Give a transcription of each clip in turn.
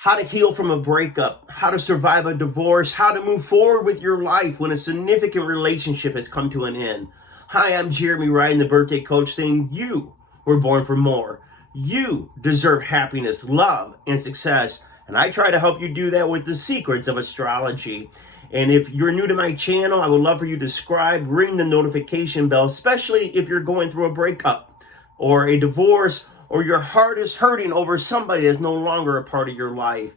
how to heal from a breakup, how to survive a divorce, how to move forward with your life when a significant relationship has come to an end. Hi, I'm Jeremy Ryan, the birthday coach, saying you were born for more. You deserve happiness, love, and success. And I try to help you do that with the secrets of astrology. And if you're new to my channel, I would love for you to subscribe, ring the notification bell, especially if you're going through a breakup or a divorce, or your heart is hurting over somebody that's no longer a part of your life.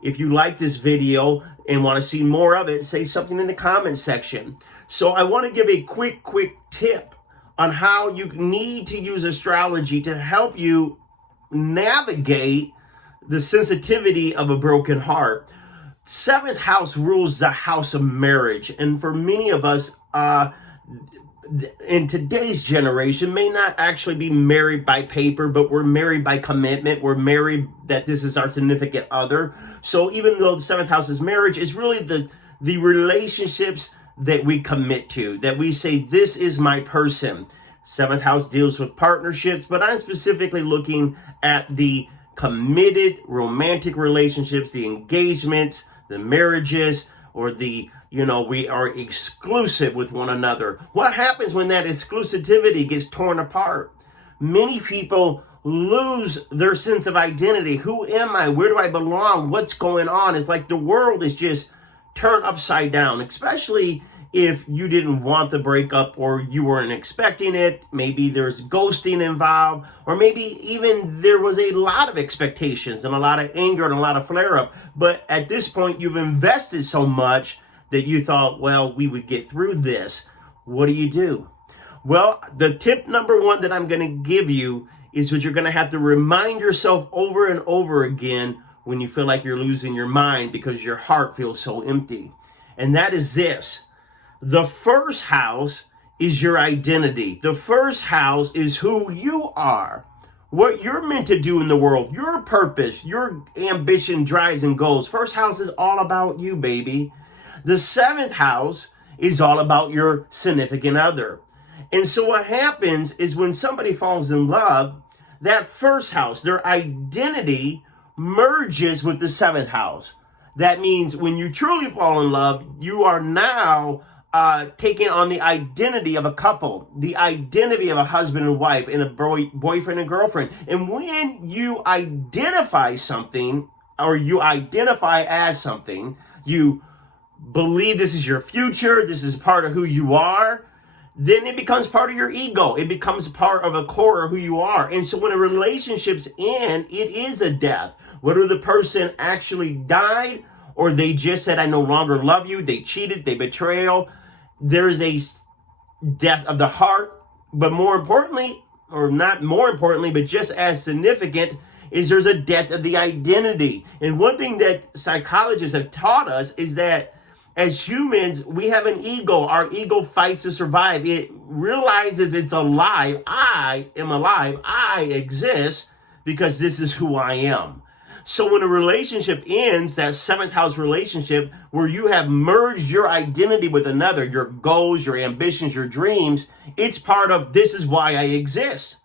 If you like this video and want to see more of it, say something in the comment section. So I want to give a quick tip on how you need to use astrology to help you navigate the sensitivity of a broken heart. Seventh house rules the house of marriage. And for many of us, in today's generation, may not actually be married by paper, but we're married by commitment. We're married that this is our significant other. So even though the seventh house is marriage, it's really the relationships that we commit to, that we say, this is my person. Seventh house deals with partnerships, but I'm specifically looking at the committed romantic relationships, the engagements, the marriages, or we are exclusive with one another. What happens when that exclusivity gets torn apart? Many people lose their sense of identity. Who am I? Where do I belong? What's going on? It's like the world is just turned upside down, especially if you didn't want the breakup or you weren't expecting it. Maybe there's ghosting involved, or maybe even there was a lot of expectations and a lot of anger and a lot of flare-up. But at this point, you've invested so much that you thought, well, we would get through this. What do? Well, the tip number one that I'm going to give you is what you're going to have to remind yourself over and over again when you feel like you're losing your mind because your heart feels so empty. And that is this. The first house is your identity. The first house is who you are, what you're meant to do in the world, your purpose, your ambition, drives, and goals. First house is all about you, baby. The seventh house is all about your significant other. And so what happens is when somebody falls in love, that first house, their identity, merges with the seventh house. That means when you truly fall in love, you are now taking on the identity of a couple, the identity of a husband and wife, and a boyfriend and girlfriend. And when you identify something, or you identify as something, you believe this is your future, this is part of who you are, then it becomes part of your ego. It becomes part of a core of who you are. And so when a relationship's end, it is a death. Whether the person actually died or they just said, I no longer love you, they cheated, they betrayal, there's a death of the heart. But more importantly, or not more importantly, but just as significant, is there's a death of the identity. And one thing that psychologists have taught us is that as humans, we have an ego. Our ego fights to survive. It realizes it's alive. I am alive. I exist because this is who I am. So when a relationship ends, that seventh house relationship where you have merged your identity with another, your goals, your ambitions, your dreams, it's part of this is why I exist.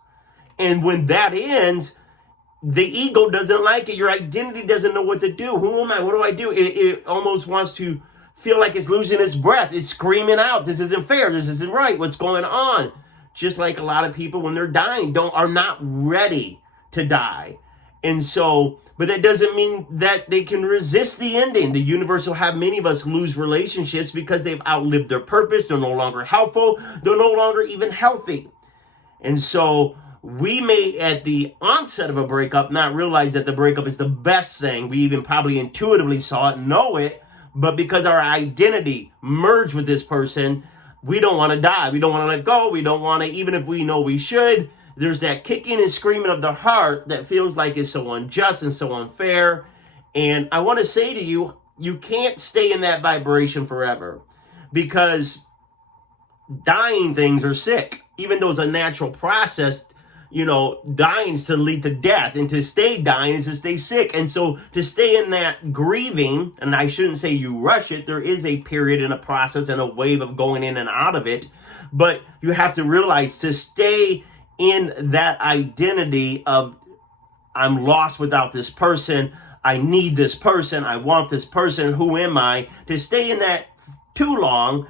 And when that ends, the ego doesn't like it. Your identity doesn't know what to do. Who am I? What do I do? It almost wants to feel like it's losing its breath. It's screaming out, this isn't fair, this isn't right, what's going on? Just like a lot of people when they're dying are not ready to die. And so, but that doesn't mean that they can resist the ending. The universe will have many of us lose relationships because they've outlived their purpose, they're no longer helpful, they're no longer even healthy. And so we may, at the onset of a breakup, not realize that the breakup is the best thing. We even probably intuitively saw it, know it, but because our identity merged with this person, we don't want to die. We don't want to let go. We don't want to, even if we know we should, there's that kicking and screaming of the heart that feels like it's so unjust and so unfair. And I want to say to you, you can't stay in that vibration forever, because dying things are sick. Even though it's a natural process, dying is to lead to death, and to stay dying is to stay sick. And so to stay in that grieving, and I shouldn't say you rush it, there is a period and a process and a wave of going in and out of it, but you have to realize to stay in that identity of I'm lost without this person, I need this person, I want this person, who am I? To stay in that too long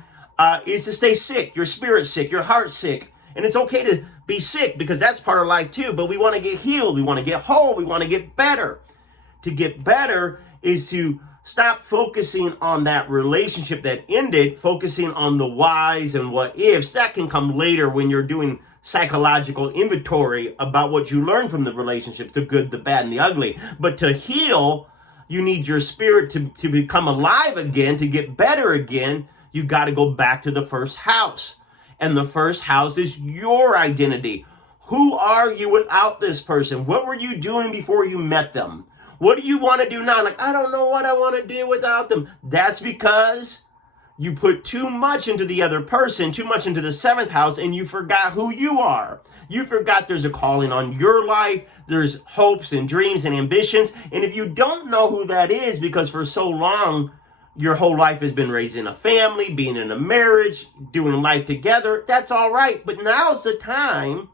is to stay sick, your spirit's sick, your heart's sick. And it's okay to be sick because that's part of life too, but we want to get healed, we want to get whole, we want to get better. To get better is to stop focusing on that relationship that ended, focusing on the whys and what ifs. That can come later when you're doing psychological inventory about what you learned from the relationship, the good, the bad, and the ugly. But to heal, you need your spirit to become alive again, to get better again. You got to go back to the first house. And the first house is your identity. Who are you without this person? What were you doing before you met them? What do you want to do now? Like, I don't know what I want to do without them. That's because you put too much into the other person, too much into the seventh house, and you forgot who you are. You forgot there's a calling on your life. There's hopes and dreams and ambitions. And if you don't know who that is, because for so long, your whole life has been raising a family, being in a marriage, doing life together, that's all right. But now's the time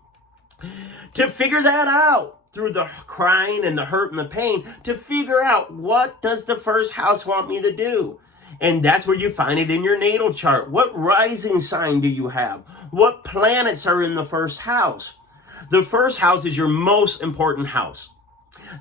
to figure that out. Through the crying and the hurt and the pain, to figure out, what does the first house want me to do? And that's where you find it in your natal chart. What rising sign do you have? What planets are in the first house? The first house is your most important house.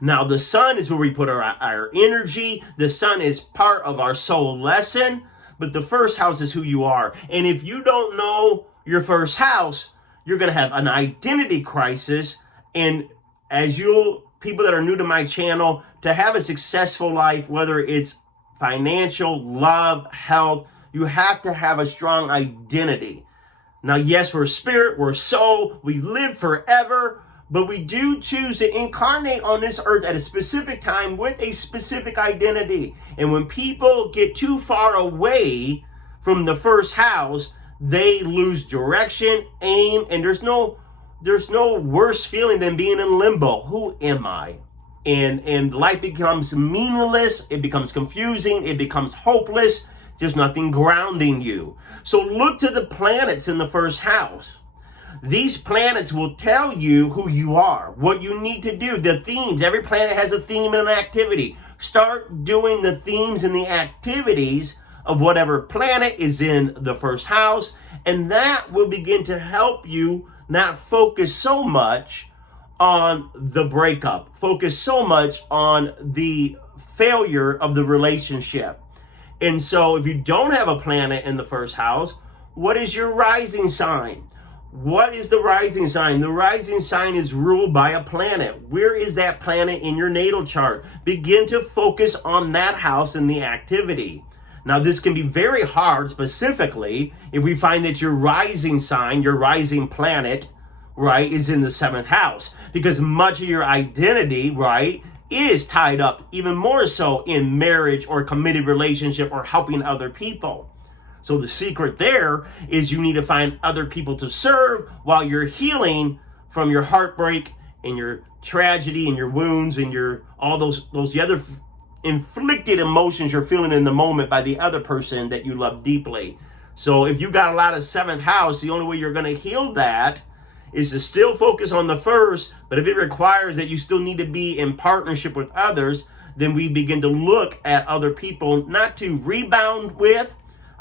Now, the sun is where we put our energy. The sun is part of our soul lesson, but the first house is who you are. And if you don't know your first house, you're going to have an identity crisis. And as people that are new to my channel, to have a successful life, whether it's financial, love, health, you have to have a strong identity. Now, yes, we're spirit, we're soul, we live forever, but we do choose to incarnate on this earth at a specific time with a specific identity. And when people get too far away from the first house, they lose direction, aim, and there's no worse feeling than being in limbo. Who am I? And life becomes meaningless. It becomes confusing. It becomes hopeless. There's nothing grounding you. So look to the planets in the first house. These planets will tell you who you are, what you need to do, the themes. Every planet has a theme and an activity. Start doing the themes and the activities of whatever planet is in the first house, and that will begin to help you not focus so much on the breakup, focus so much on the failure of the relationship. And so if you don't have a planet in the first house, what is your rising sign? What is the rising sign? The rising sign is ruled by a planet. Where is that planet in your natal chart? Begin to focus on that house and the activity. Now, this can be very hard, specifically if we find that your rising sign, your rising planet, right, is in the seventh house, because much of your identity, right, is tied up even more so in marriage or committed relationship or helping other people. So the secret there is you need to find other people to serve while you're healing from your heartbreak and your tragedy and your wounds and your all those other inflicted emotions you're feeling in the moment by the other person that you love deeply. So if you got a lot of seventh house, the only way you're going to heal that is to still focus on the first. But if it requires that you still need to be in partnership with others, then we begin to look at other people, not to rebound with.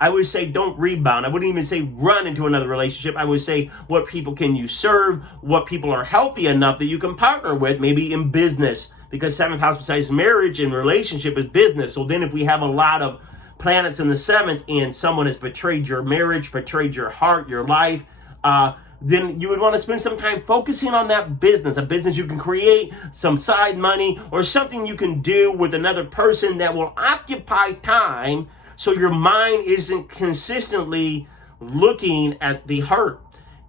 I would say don't rebound. I wouldn't even say run into another relationship. I would say, what people can you serve? What people are healthy enough that you can partner with, maybe in business, because seventh house besides marriage and relationship is business. So then if we have a lot of planets in the seventh and someone has betrayed your marriage, betrayed your heart, your life, then you would want to spend some time focusing on that business, a business you can create, some side money, or something you can do with another person that will occupy time so your mind isn't consistently looking at the hurt.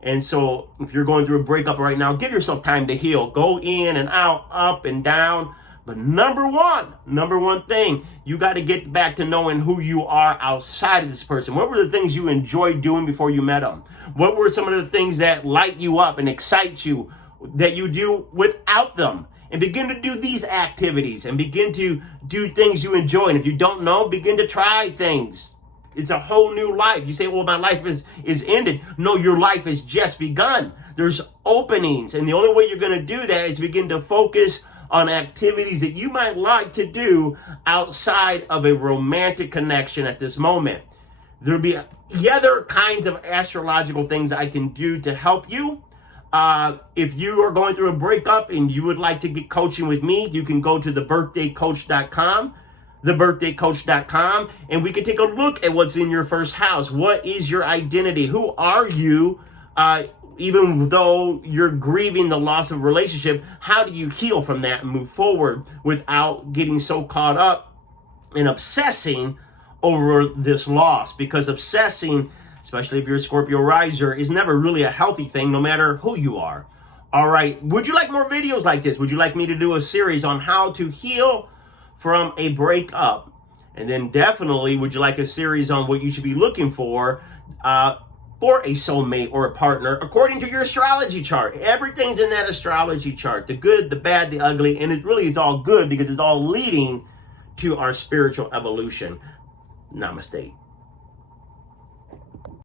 And so if you're going through a breakup right now, give yourself time to heal. Go in and out, up and down. But number one thing, you got to get back to knowing who you are outside of this person. What were the things you enjoyed doing before you met them? What were some of the things that light you up and excite you that you do without them? And begin to do these activities and begin to do things you enjoy. And if you don't know, begin to try things. It's a whole new life. You say, well, my life is ended. No, your life has just begun. There's openings. And the only way you're going to do that is begin to focus on activities that you might like to do outside of a romantic connection at this moment. There'll be other kinds of astrological things I can do to help you. If you are going through a breakup and you would like to get coaching with me, you can go to thebirthdaycoach.com, thebirthdaycoach.com, and we can take a look at what's in your first house. What is your identity? Who are you? Even though you're grieving the loss of a relationship, how do you heal from that and move forward without getting so caught up and obsessing over this loss? Because obsessing, especially if you're a Scorpio riser, is never really a healthy thing, no matter who you are. All right. Would you like more videos like this? Would you like me to do a series on how to heal from a breakup? And then definitely, would you like a series on what you should be looking for a soulmate or a partner according to your astrology chart? Everything's in that astrology chart. The good, the bad, the ugly. And it really is all good because it's all leading to our spiritual evolution. Namaste.